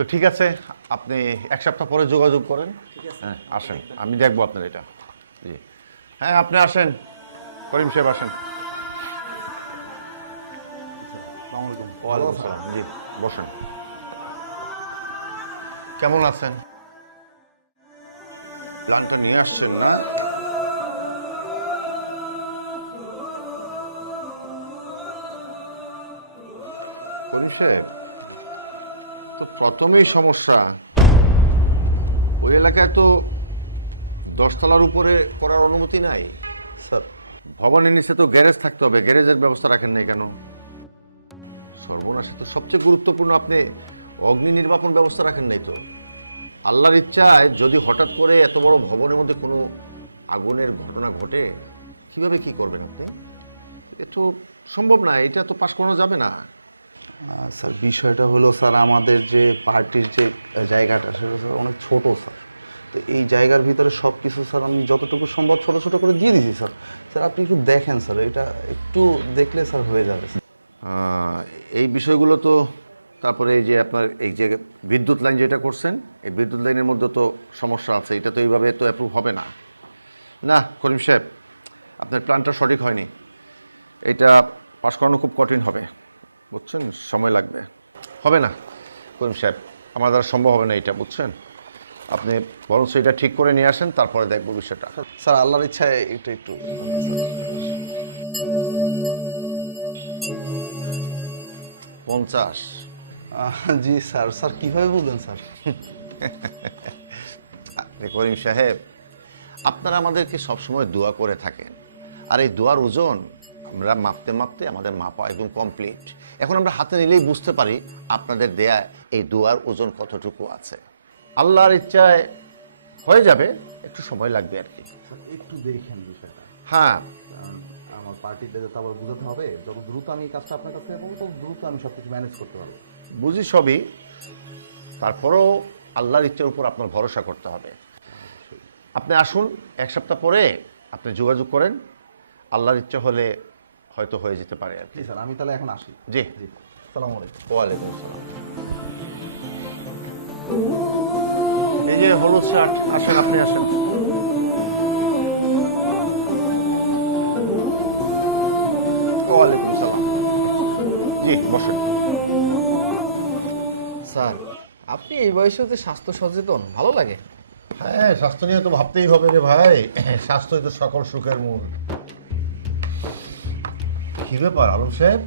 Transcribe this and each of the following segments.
তো ঠিক আছে, আপনি এক সপ্তাহ পরে যোগাযোগ করেন। হ্যাঁ আসেন, আমি দেখবো আপনার এটা। জি হ্যাঁ, আপনি আসেন, করিম সাহেব আসেন। ওয়ালাইকুম আসসালাম। জি বসেন। কেমন আছেন? প্ল্যানটা নিয়ে আসছেন না? করিম সাহেব, তো প্রথমেই সমস্যা, ওই এলাকায় তো 10 তলার উপরে করার অনুমতি নাই। স্যার ভবনের নিচে তো গ্যারেজ থাকতে হবে, গ্যারেজের ব্যবস্থা রাখেন নাই কেন? সর্বনাশে তো সবচেয়ে গুরুত্বপূর্ণ, আপনি অগ্নি নির্বাপন ব্যবস্থা রাখেন নাই তো। আল্লাহর ইচ্ছায় যদি হঠাৎ করে এত বড় ভবনের মধ্যে কোনো আগুনের ঘটনা ঘটে, কিভাবে কি করবেন আপনি? এ তো সম্ভব না, এটা তো পাশ করানো যাবে না। স্যার বিষয়টা হলো স্যার, আমাদের যে পার্টির যে জায়গাটা সেটা স্যার অনেক ছোট স্যার। তো এই জায়গার ভিতরে সব কিছু স্যার আমি যতটুকু সম্ভব ছোট ছোট করে দিয়ে দিয়েছি স্যার। স্যার আপনি একটু দেখেন স্যার, এটা একটু দেখলে স্যার হয়ে যাবে স্যার। এই বিষয়গুলো তো, তারপরে এই যে আপনার এই যে বিদ্যুৎ লাইন যেটা করছেন, এই বিদ্যুৎ লাইনের মধ্যে তো সমস্যা আছে, এটা তো এইভাবে তো অ্যাপ্রুভ হবে না। না করিম সাহেব, আপনার প্ল্যানটা সঠিক হয়নি, এটা পাশ করানো খুব কঠিন হবে, বুঝছেন, সময় লাগবে। হবে না করিম সাহেব, আমার দ্বারা সম্ভব হবে না এটা, বুঝছেন। আপনি বরঞ্চ এটা ঠিক করে নিয়ে আসেন, তারপরে দেখবো বিষয়টা। স্যার আল্লাহর ইচ্ছায় একটু একটু 50? জি স্যার। স্যার কীভাবে বলবেন স্যার? করিম সাহেব, আপনারা আমাদেরকে সবসময় দোয়া করে থাকেন, আর এই দোয়ার ওজন আমরা মাপতে মাপতে আমাদের মাপা একদম কমপ্লিট। এখন আমরা হাতে নিলেই বুঝতে পারি আপনাদের দেয়া এই দোয়ার ওজন কতটুকু আছে। আল্লাহর ইচ্ছায় হয়ে যাবে, একটু সময় লাগবে আর কি। একটু দেখেন বিষয়টা। হ্যাঁ আমার পার্টিতে তো আবার বুঝাতে হবে, যত দ্রুত আমি এই কাজটা আপনার কাছে পাবো তত দ্রুত আমি সব কিছু ম্যানেজ করতে পারবো। বুঝি সবই, তারপরেও আল্লাহর ইচ্ছার উপর আপনার ভরসা করতে হবে। আপনি আসুন, এক সপ্তাহ পরে আপনি যোগাযোগ করেন, আল্লাহর ইচ্ছা হলে হয়তো হয়ে যেতে পারে আর কি। জি স্যার, আমি তাহলে এখন আসি। জি জি, সালাম আলাইকুম। ওয়ালাইকুম আসসালাম। এই যে হলুদ শার্ট, আসেন আপনি আসেন। ওয়ালাইকুম সালাম। জি বসেন। স্যার, আপনি এই বয়সে যে স্বাস্থ্য সচেতন, ভালো লাগে। হ্যাঁ, স্বাস্থ্য নিয়ে তো ভাবতেই হবে রে ভাই, স্বাস্থ্যই তো সকল সুখের মূল। কি ব্যাপার আলম সাহেব,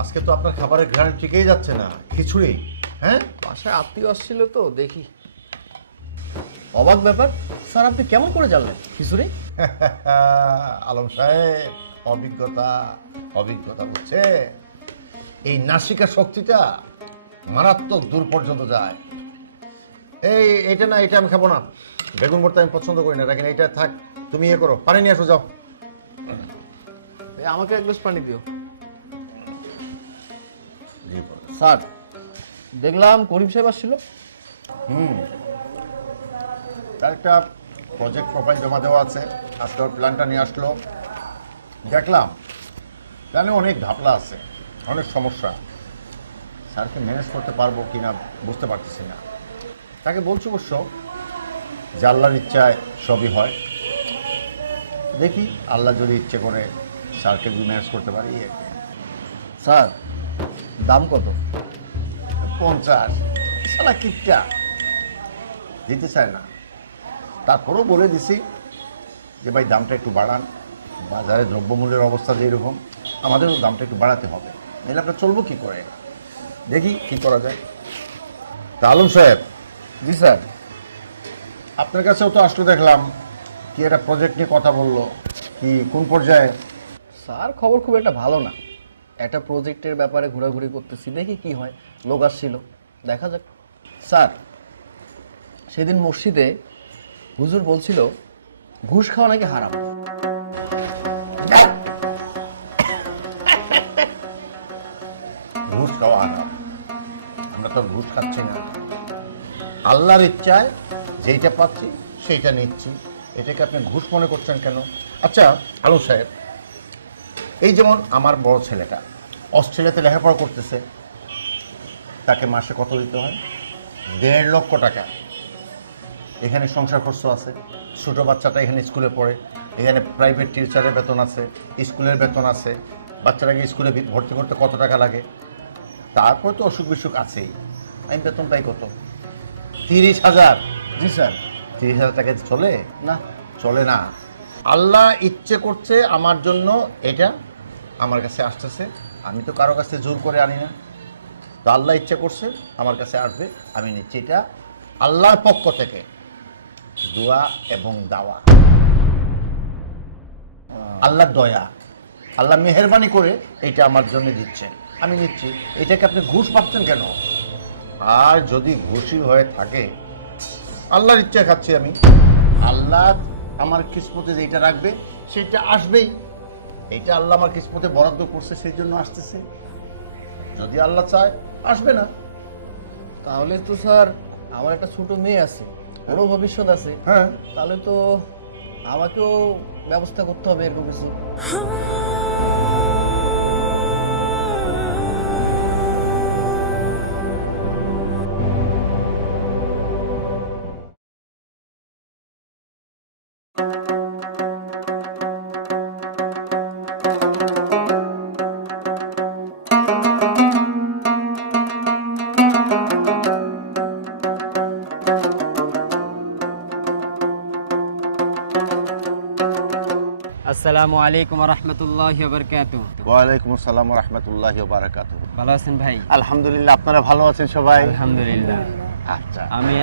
আজকে তো আপনার খাবারের ঘ্রাণ টিকেই যাচ্ছে না, খিচুড়ি? হ্যাঁ বাসায় আত্মীয় আসছিল তো, দেখি। অবাক ব্যাপার, স্যার আপনি কেমন করে জানলেন খিচুড়ি? আলম সাহেব, অভিজ্ঞতা, অভিজ্ঞতা বুঝছে, এই নাসিকা শক্তিটা মারাত্মক দূর পর্যন্ত যায়। এটা না, এটা আমি খাবো না, বেগুন ভর্তা আমি পছন্দ করি না, রাখেন এইটা থাক, তুমি ইয়ে করো, পানি নিয়ে আসো যাও। আমাকে এক গ্লাস পানি দিও। স্যার, দেখলাম করিম সাহেব আসছিল। তার একটা প্রজেক্ট প্রোফাইল জমা দেওয়া আছে, আজকে ওর প্ল্যানটা নিয়ে আসলো, দেখলাম প্ল্যানে অনেক ঘাপলা আছে, অনেক সমস্যা, স্যারকে ম্যানেজ করতে পারবো কি না বুঝতে পারতেছি না। তাকে বলছো অবশ্য যে আল্লাহর ইচ্ছায় সবই হয়, দেখি আল্লাহ যদি ইচ্ছে করে স্যারকে যদি ম্যানেজ করতে পারি। স্যার, দাম কত? 50? সালা কিপটা, দিতে চায় না। তারপরেও বলে দিছি যে ভাই দামটা একটু বাড়ান, বাজারে দ্রব্যমূল্যের অবস্থা যেরকম, আমাদেরও দামটা একটু বাড়াতে হবে, নাহলে আমরা চলবো কী করে। দেখি কি করা যায়। তা আলম সাহেব, জি স্যার। আপনার কাছেও তো আসলে দেখলাম কি একটা প্রজেক্ট নিয়ে কথা বললো, কি কোন পর্যায়ে? স্যার খবর খুব একটা ভালো না, একটা প্রজেক্টের ব্যাপারে ঘোরাঘুরি করতেছি, দেখি কি হয়। লোক আসছিল, দেখা যাক। স্যার, সেদিন মসজিদে হুজুর বলছিল ঘুষ খাওয়া নাকি হারাম। ঘুষ খাওয়া হারাম? আমরা তো আর ঘুষ খাচ্ছি না, আল্লাহর ইচ্ছায় যেইটা পাচ্ছি সেইটা নিচ্ছি, এটাকে আপনি ঘুষ মনে করছেন কেন? আচ্ছা আলম সাহেব, এই যেমন আমার বড় ছেলেটা অস্ট্রেলিয়াতে লেখাপড়া করতেছে, তাকে মাসে কত দিতে হয়? 1.5 লক্ষ টাকা। এখানে সংসার খরচ আছে, ছোটো বাচ্চাটা এখানে স্কুলে পড়ে, এখানে প্রাইভেট টিচারের বেতন আছে, স্কুলের বেতন আছে, বাচ্চাটাকে স্কুলে ভর্তি করতে কত টাকা লাগে, তারপর তো অসুখ বিসুখ আছেই। আমি বেতন পাই কত? 30,000। জি স্যার। 30,000 টাকা চলে না। চলে না। আল্লাহ ইচ্ছে করছে আমার জন্য, এটা আমার কাছে আসতেছে, আমি তো কারো কাছে জোর করে আনি না। তো আল্লাহ ইচ্ছে করছে আমার কাছে আসবে, আমি নিচ্ছি। এটা আল্লাহর পক্ষ থেকে দোয়া এবং দাওয়া, আল্লাহর দয়া, আল্লাহ মেহেরবানি করে এটা আমার জন্য দিচ্ছেন, আমি নিচ্ছি। এটাকে আপনি ঘুষ ভাবছেন কেন? আর যদি ঘুষই হয়ে থাকে, আল্লাহর ইচ্ছা খাচ্ছি আমি, আল্লাহ আমার কিসমতে যেটা রাখবে সেটা আসবেই। এইটা আল্লাহ আমার কিসমতে বরাদ্দ করছে, সেই জন্য আসতেছে। যদি আল্লাহ চায় আসবে না। তাহলে তো স্যার আমার একটা ছোট মেয়ে আছে, ওরও ভবিষ্যৎ আছে। হ্যাঁ, তাহলে তো আমাকেও ব্যবস্থা করতে হবে এরকম কিছু। আসসালামু আলাইকুম রহমতুল্লাহি বারাকাতুহু। ওয়ালাইকুম আসসালাম রহমতুল্লাহি ওয়া বারাকাতুহু। ভালো আছেন ভাই? আলহামদুলিল্লাহ, আপনারা ভালো আছেন সবাই? আলহামদুলিল্লাহ। আচ্ছা, আমি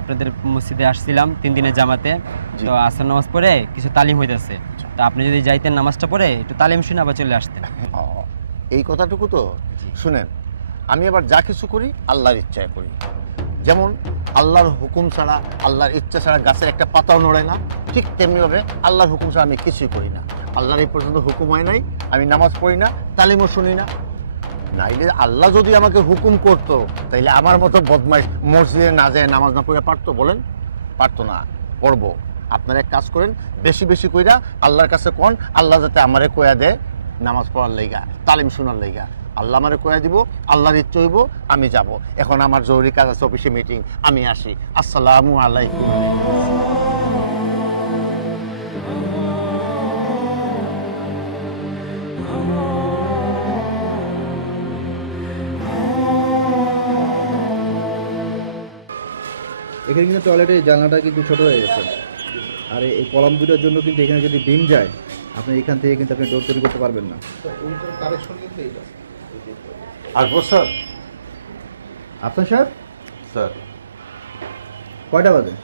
আপনাদের মসজিদে আসছিলাম 3 দিনের জামাতে। জি। তো আসর নামাজ পড়ে কিছু তালিম হইতেছে, তো আপনি যদি যাইতেন নামাজটা পড়ে একটু তালিম শুনে আবার চলে আসতেন। ও, এই কথাটুকু তো জি। শুনেন, আমি আবার যা কিছু করি আল্লাহর ইচ্ছায় করি। যেমন আল্লাহর হুকুম ছাড়া, আল্লাহর ইচ্ছা ছাড়া গাছের একটা পাতাও নড়ে না, ঠিক তেমনিভাবে আল্লাহর হুকুম ছাড়া আমি কিছুই করি না। আল্লাহর এই পর্যন্ত হুকুম হয় নাই, আমি নামাজ পড়ি না, তালিমও শুনি না। নাইলে আল্লাহ যদি আমাকে হুকুম করতো, তাইলে আমার মতো বদমাইশ মসজিদে না যায় নামাজ না পড়ে পারতো? বলেন, পারতো না। পড়বো। আপনারা এক কাজ করেন, বেশি বেশি কইরা আল্লাহর কাছে কোন, আল্লাহ যাতে আমারে কয়া দেয় নামাজ পড়ার লাইগা, তালিম শোনার লাইগা। আল্লাহ আমারে কয়া দিব, আল্লাহর ইচ্ছে হইব, আমি যাব। এখন আমার জরুরি কাজ আছে, অফিসে মিটিং, আমি আসি। আসসালামু আলাইকুম। এখানে কিন্তু টয়লেটের জানলাটা কিন্তু ছোট হয়ে গেছে, আর এই কলাম দুটোর জন্য কিন্তু এখানে যদি বিম যায়, আপনি এখান থেকে কিন্তু আপনি ডোর তৈরি করতে পারবেন না। আসবো স্যার? আপনার সাহেব স্যার, কয়টা বাজে?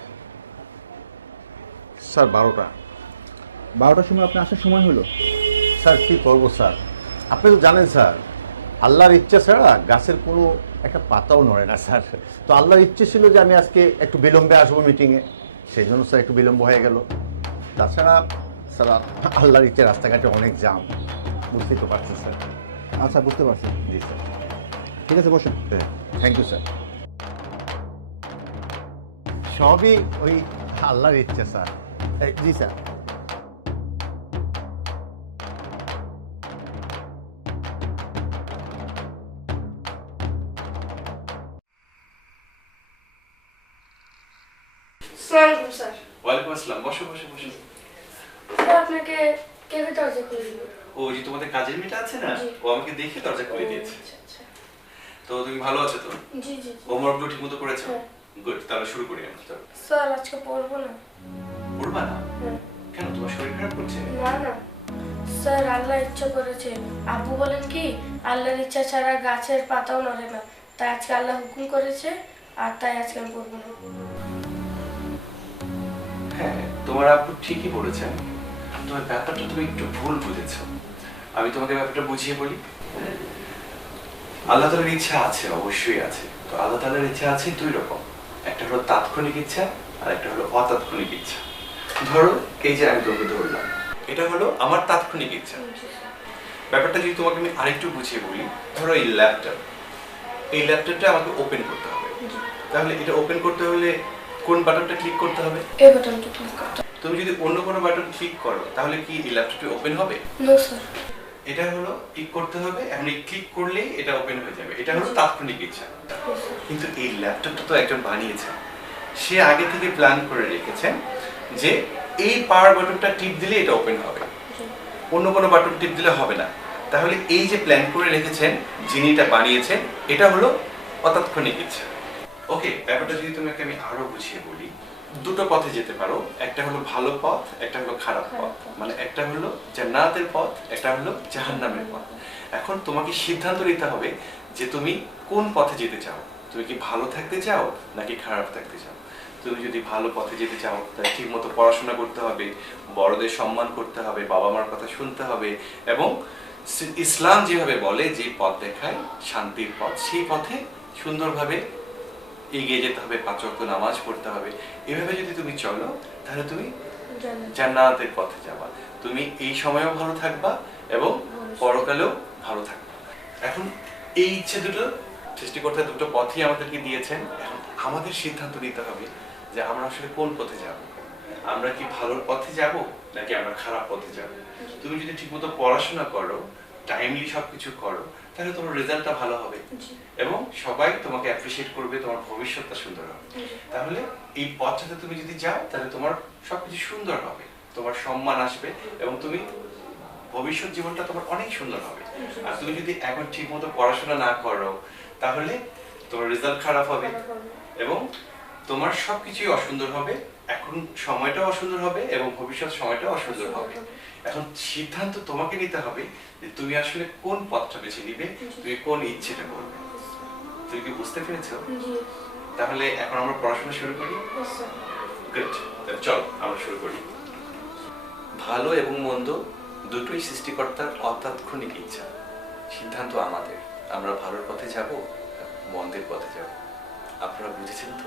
স্যার 12টা। 12টার সময় আপনার আসার সময় হলো। স্যার কী করবো স্যার, আপনি তো জানেন স্যার, আল্লাহর ইচ্ছা ছাড়া গাছের কোনো একটা পাতাও নড়ে না স্যার। তো আল্লাহর ইচ্ছে ছিল যে আমি আজকে একটু বিলম্বে আসবো মিটিংয়ে, সেই জন্য স্যার একটু বিলম্ব হয়ে গেল। তাছাড়া স্যার আল্লাহর ইচ্ছে, রাস্তাঘাটে অনেক জাম, বুঝতেই তো পারছি স্যার। আচ্ছা, বুঝতে পারছি। জি স্যার, ঠিক আছে, বসুন। Thank you sir. সবই ওই আল্লাহর ইচ্ছে স্যার। জি স্যার। আসসালামু স্যার। ওয়ালাইকুম আসসালাম। বসো বসো বসো। স্যার আপনাকে কে দরজা খুলে দিল? ও যে তোমাদের কাজের মেয়েটা আছে না, জি। ও আমাকে দেখে দরজা খুলে দিয়েছে। আচ্ছা আচ্ছা। তো তুমি ভালো আছো তো? জি জি জি। হোমওয়ার্কগুলো ঠিক মতো করেছো? হ্যাঁ। গুড, তাহলে শুরু করি আমরা। চলো। স্যার আজকে পড়বো না। পড়বা না? হ্যাঁ। কেন, তোমার শরীর খারাপ করছে? না না স্যার, আল্লাহ ইচ্ছা করেছে। আব্বু বলেন কি, আল্লাহর ইচ্ছা ছাড়া গাছের পাতাও নড়ে না, তাই আজকে আল্লাহ হুকুম করেছে, আর তাই আজকে আমি পড়বো না। হ্যাঁ, তোমার আপু ঠিকই বলেছেন। তোমার ব্যাপারটা তুমি একটু ভুল বুঝেছো। আমি তোমাকে ব্যাপারটা বুঝিয়ে বলি। আল্লাহ তাআলার ইচ্ছা আছে, অবশ্যই আছে। তো আল্লাহ তাআলার ইচ্ছা আছে দুই রকম, একটা হলো তাৎক্ষণিক ইচ্ছা আর একটা হলো অতাৎক্ষণিক ইচ্ছা। ধরো এই যে আমি তোমাকে ধরলাম, এটা হলো আমার তাৎক্ষণিক ইচ্ছা। ব্যাপারটা যদি তোমাকে আমি আরেকটু বুঝিয়ে বলি, ধরো এই ল্যাপটপটা আমাকে ওপেন করতে হবে। তাহলে এটা ওপেন করতে হলে কোন বাটনটা ক্লিক করতে হবে? এই বাটনটা ক্লিক করতে। তুমি যদি অন্য কোনো বাটন ক্লিক করো, তাহলে কি এই ল্যাপটপটি ওপেন হবে? No sir. এটা হলো ক্লিক করতে হবে, এখন এই ক্লিক করলেই এটা ওপেন হয়ে যাবে। এটা হলো তাৎক্ষণিক ইচ্ছা। কিন্তু এই ল্যাপটপটা তো একজন বানিয়েছে, সে আগে থেকে প্ল্যান করে রেখেছেন যে এই পাওয়ার বাটনটা টিপ দিলে এটা ওপেন হবে, অন্য কোনো বাটন টিপ দিলে হবে না। তাহলে এই যে প্ল্যান করে রেখেছেন, যিনি এটা বানিয়েছেন, এটা হলো অতাৎক্ষণিক ইচ্ছা। ওকে, ব্যাপারটা যদি তোমাকে আমি আরো বুঝিয়ে বলি, দুটো পথে যেতে পারো, একটা হলো ভালো পথ, একটা হলো খারাপ পথ। মানে একটা হলো জান্নাতের পথ, একটা হলো জাহান্নামের পথ। এখন তোমাকে সিদ্ধান্ত নিতে হবে যে তুমি কোন পথে যেতে চাও। তুমি কি ভালো থাকতে চাও নাকি খারাপ থাকতে চাও? তুমি যদি ভালো পথে যেতে চাও তাহলে ঠিক মতো পড়াশোনা করতে হবে, বড়দের সম্মান করতে হবে, বাবা মার কথা শুনতে হবে, এবং ইসলাম যেভাবে বলে, যে পথ দেখায় শান্তির পথ, সেই পথে সুন্দরভাবে এগিয়ে যেতে হবে, 5 ওয়াক্ত নামাজ পড়তে হবে। এভাবে যদি তুমি চলো তাহলে তুমি জান্নাতের পথে যাবা। তুমি এই সময়েও ভালো থাকবা এবং পরকালেও ভালো থাকবা। এখন এই ইচ্ছে দুটো সৃষ্টিকর্তা দুটো পথই আমাদেরকে দিয়েছেন। এখন আমাদের সিদ্ধান্ত নিতে হবে যে আমরা আসলে কোন পথে যাব। আমরা কি ভালোর পথে যাব নাকি আমরা খারাপ পথে যাব? তুমি যদি ঠিকমতো পড়াশোনা করো, টাইমলি সবকিছু করো, তাহলে তোমার রেজাল্টটা ভালো হবে এবং সবাই তোমাকে অ্যাপ্রিশিয়েট করবে, তোমার ভবিষ্যৎটা সুন্দর হবে। তাহলে এই পথটাতে তুমি যদি যাও তাহলে তোমার সবকিছু সুন্দর হবে, তোমার সম্মান আসবে এবং তুমি ভবিষ্যৎ জীবনটা তোমার অনেক সুন্দর হবে। আর তুমি যদি এখন ঠিকমতো পড়াশোনা না করো তাহলে তোমার রেজাল্ট খারাপ হবে এবং তোমার সবকিছুই অসুন্দর হবে। এখন সময়টাও অসুন্দর হবে এবং ভবিষ্যৎ সময়টাও অসুন্দর হবে। এখন সিদ্ধান্ত তোমাকে নিতে হবে যে তুমি আসলে কোন পথটা বেছে নিবে, তুমি কোন ইচ্ছেটা করবে। তুমি কি বুঝতে পেরেছো? তাহলে এখন আমরা পড়াশোনা শুরু করি। গুড, চল আমরা শুরু করি। ভালো এবং মন্দ দুটোই সৃষ্টিকর্তার অতাৎক্ষণিক ইচ্ছা। সিদ্ধান্ত আমাদের, আমরা ভালোর পথে যাব, মন্দের পথে যাব। আপনারা বুঝেছেন তো?